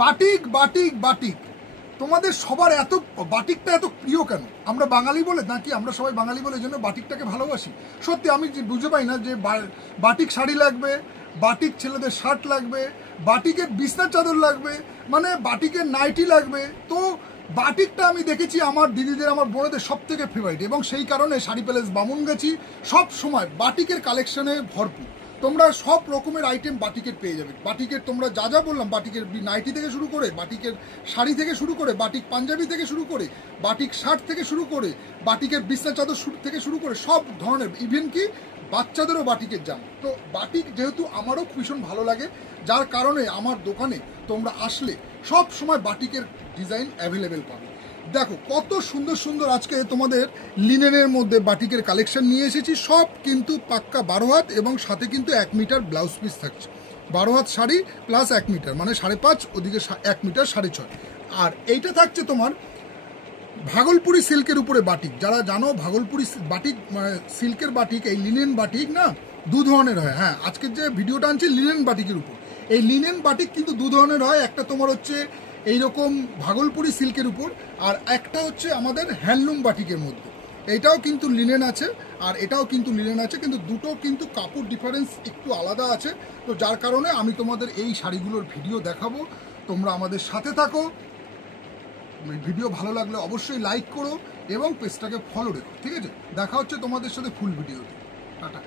Batik batik batik, তোমাদের সবার এত বাটিকটা এত প্রিয় কেন? আমরা বাঙালি বলে নাকি? আমরা সবাই বাঙালি বলে জন্য বাটিকটাকে ভালোবাসি। সত্যি আমি বুঝতে পারি না যে বাটিক শাড়ি লাগবে, বাটিক ছেলেদের শার্ট লাগবে, বাটিকের বিছনার চাদর লাগবে, মানে বাটিকের নাইটি লাগবে। তো বাটিকটা আমি দেখেছি আমার দিদিদের, আমার বোনেদের সব থেকে ফেভারিট, এবং সেই কারণে শাড়ি প্যালেস বামুনগাছি সব সময় বাটিকের কালেকশনে ভরপুর। তোমরা সব রকমের আইটেম বাটিকের পেয়ে যাবে। বাটিকের তোমরা যা যা বললাম, বাটিকের নাইটি থেকে শুরু করে, বাটিকের শাড়ি থেকে শুরু করে, বাটিক পাঞ্জাবি থেকে শুরু করে, বাটিক শার্ট থেকে শুরু করে, বাটিকের বিছনা চাদর থেকে শুরু করে সব ধরনের, ইভেন কি বাচ্চাদেরও বাটিকের জামা। তো বাটিক যেহেতু আমারও ভীষণ ভালো লাগে, যার কারণে আমার দোকানে তোমরা আসলে সব সময় বাটিকের ডিজাইন অ্যাভেলেবেল পাবে। দেখো কত সুন্দর সুন্দর আজকে তোমাদের লিনেনের মধ্যে বাটিকের কালেকশন নিয়ে এসেছি। সব কিন্তু পাক্কা 12 হাত, এবং সাথে কিন্তু 1 মিটার ব্লাউজ পিস থাকছে। 12 হাত শাড়ি প্লাস 1 মিটার, মানে 5.5, ওদিকে 1 মিটার 6.5। আর এইটা থাকছে তোমার ভাগলপুরি সিল্কের উপরে বাটিক। যারা জানো ভাগলপুরি বাটিক সিল্কের বাটিক, এই লিনেন বাটিক না 2 ধরনের হয়। হ্যাঁ, আজকের যে ভিডিওটা আনছি লিনেন বাটিকের উপর। এই লিনেন বাটিক কিন্তু 2 ধরনের হয়। একটা তোমার হচ্ছে এইরকম ভাগলপুরি সিল্কের উপর, আর একটা হচ্ছে আমাদের হ্যান্ডলুম বাটিকের মধ্যে। এইটাও কিন্তু লিনেন আছে, আর এটাও কিন্তু লিনেন আছে, কিন্তু দুটো কিন্তু কাপড় ডিফারেন্স একটু আলাদা আছে। তো যার কারণে আমি তোমাদের এই শাড়িগুলোর ভিডিও দেখাবো, তোমরা আমাদের সাথে থাকো। ভিডিও ভালো লাগলে অবশ্যই লাইক করো এবং পেজটাকে ফলো রেখো, ঠিক আছে? দেখা হচ্ছে তোমাদের সাথে ফুল ভিডিওতে। টাটা।